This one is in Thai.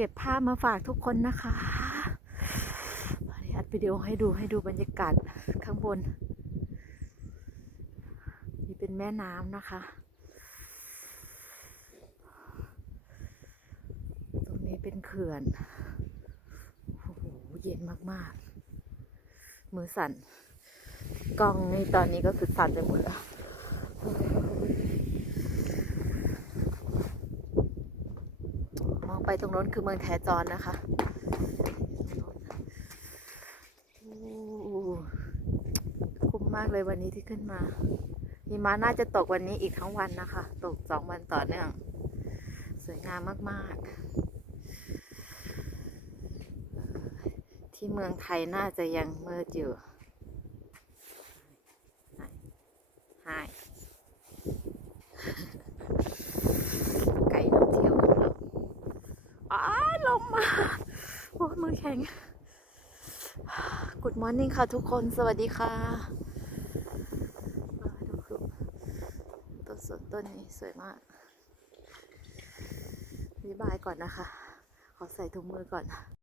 เก็บภาพมาฝากทุกคนนะคะอันนี้อัดวิดีโอให้ดูให้ดูบรรยากาศข้างบน นี่เป็นแม่น้ำนะคะ ตรงนี้เป็นเขื่อน โอ้โห เย็นมากๆ มือสั่น กล้องนี่ตอนนี้ก็คือสั่นไปหมดแล้ว มองไปตรงโน้นคือเมืองแทจอนนะคะคุ้มมากเลยวันนี้ที่ขึ้นมาหิมะน่าจะตกวันนี้อีกทั้งวันนะคะ ตกสองวันต่อเนื่อง สวยงามมากๆ ที่เมืองไทยน่าจะยังมืดอยู่หาย ไก่ท่องเที่ยวของเราอ้าย ลมมาโอ้มือแข็งกุดมอนนิ่งค่ะทุกคนสวัสดีค่ะดูคือต้นสนต้นนี้สวยมากอธิบายก่อนนะคะ ขอใส่ถุงมือก่อน